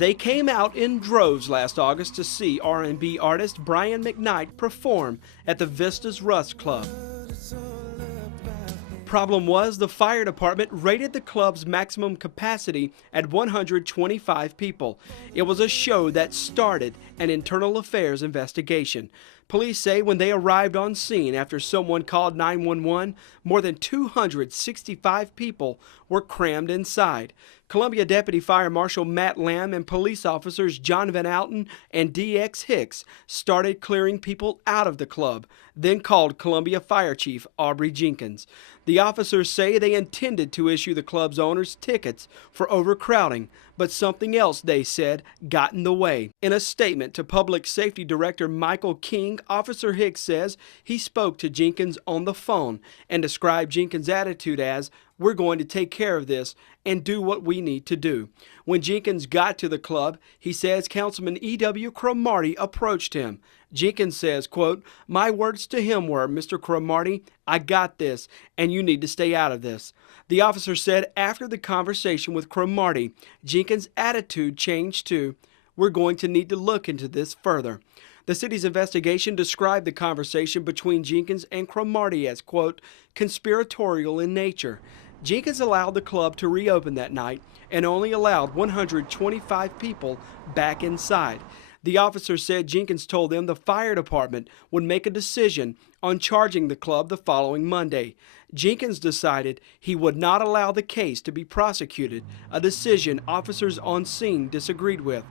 They came out in droves last August to see R&B artist Brian McKnight perform at the Vista's Rust Club. Problem was, the fire department rated the club's maximum capacity at 125 people. It was a show that started an internal affairs investigation. Police say when they arrived on scene after someone called 911, more than 265 people were crammed inside. Columbia Deputy Fire Marshal Matt Lamb and police officers John Van Alten and D.X. Hicks started clearing people out of the club, then called Columbia Fire Chief Aubrey Jenkins. The officers say they intended to issue the club's owners tickets for overcrowding, but something else, they said, got in the way. In a statement to Public Safety Director Michael King, Officer Hicks says he spoke to Jenkins on the phone and described Jenkins' attitude as, "We're going to take care of this and do what we need to do." When Jenkins got to the club, he says Councilman E.W. Cromartie approached him. Jenkins says, quote, "My words to him were, 'Mr. Cromartie, I got this, and you need to stay out of this.'" The officer said after the conversation with Cromartie, Jenkins' attitude changed to, "We're going to need to look into this further." The city's investigation described the conversation between Jenkins and Cromartie as, quote, "conspiratorial in nature." Jenkins allowed the club to reopen that night and only allowed 125 people back inside. The officer said Jenkins told them the fire department would make a decision on charging the club the following Monday. Jenkins decided he would not allow the case to be prosecuted, a decision officers on scene disagreed with.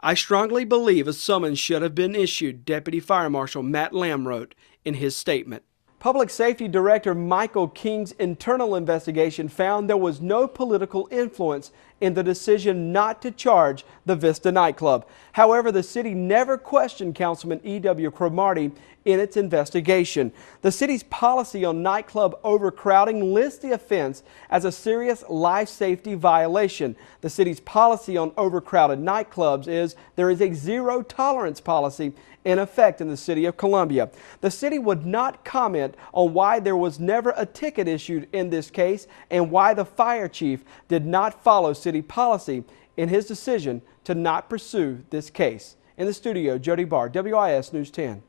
"I strongly believe a summons should have been issued," Deputy Fire Marshal Matt Lamb wrote in his statement. Public Safety Director Michael King's internal investigation found there was no political influence in the decision not to charge the Vista nightclub. However, the city never questioned Councilman E.W. Cromartie in its investigation. The city's policy on nightclub overcrowding lists the offense as a serious life safety violation. The city's policy on overcrowded nightclubs is there is a zero tolerance policy in effect in the city of Columbia. The city would not comment on why there was never a ticket issued in this case and why the fire chief did not follow city policy in his decision to not pursue this case. In the studio, Jody Barr, WIS News 10.